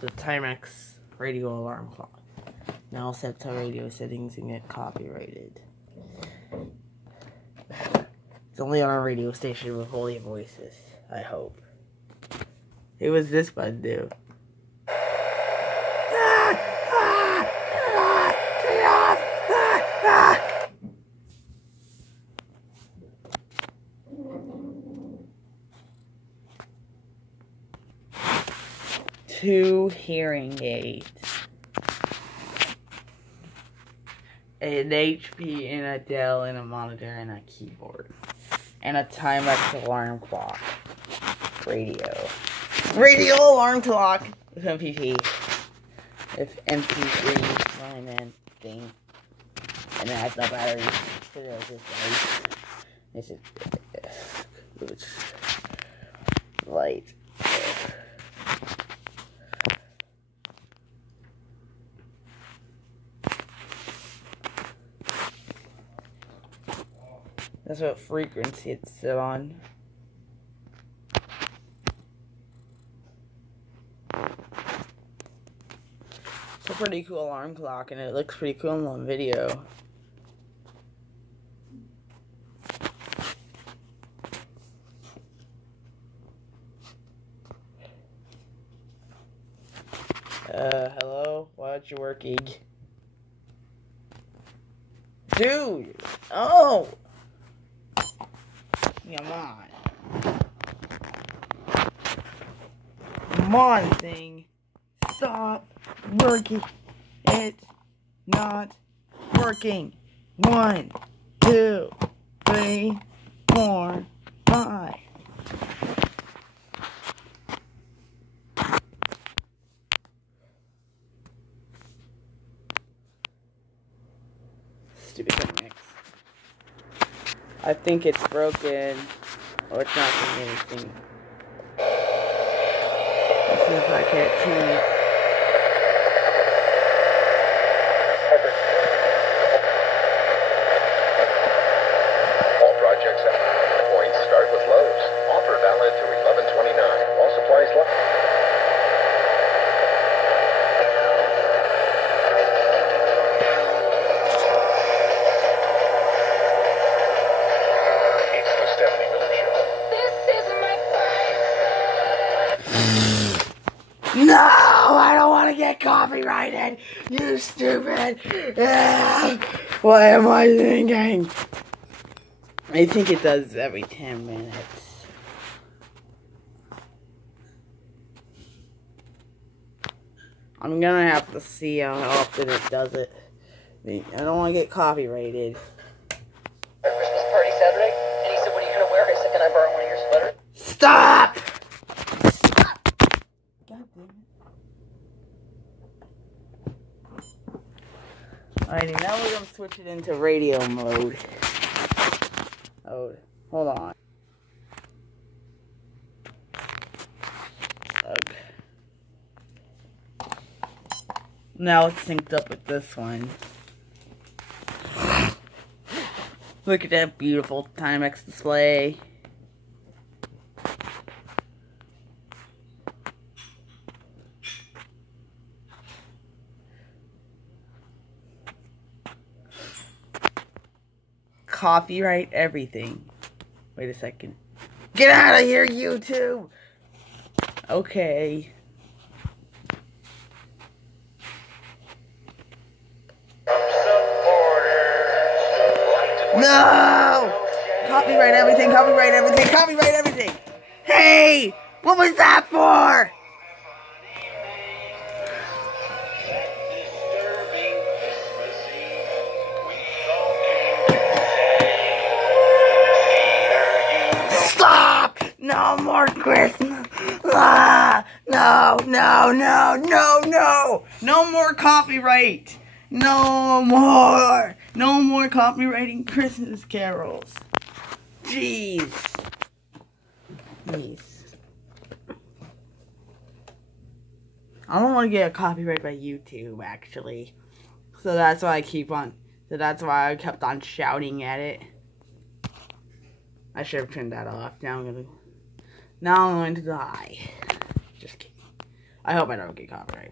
the Timex radio alarm clock. Now set to radio settings and get copyrighted. It's only on a radio station with holy voices, I hope. It was this button do. Two hearing aids, an HP and a Dell and a monitor and a keyboard, and a Timex alarm clock, radio alarm clock with MP3, with MP3 running and thing, and it has no battery, so there's this light. That's what frequency it's set on. It's a pretty cool alarm clock, and it looks pretty cool on video. Hello? Why aren't you working? Dude! Oh! Come on. Come on, thing. Stop working. It's not working. 1, 2, 3, 4, 5. Stupid Timex. I think it's broken, or it's not doing anything. Let's see if I can't tune it. All projects at points start with Lowe's. Offer valid through 11/29. All supplies left. No, I don't want to get copyrighted, you stupid. What am I thinking? I think it does every 10 minutes. I'm gonna have to see how often it does it. I don't want to get copyrighted. Christmas party Saturday, and he said, "What are you gonna wear?" I said, "Can I borrow one of your sweaters?" Stop! Alrighty, now we're gonna switch it into radio mode. Oh, hold on. Okay. Now it's synced up with this one. Look at that beautiful Timex display. Copyright everything. Wait a second. Get out of here, YouTube! Okay. No! Copyright everything, copyright everything, copyright everything! Hey! What was that for? No more Christmas. No. No more copyright. No more copywriting Christmas carols. Jeez. I don't want to get a copyright by YouTube, actually. So that's why I kept on shouting at it. I should have turned that off. Now I'm going to die. Just kidding. I hope I don't get copyright.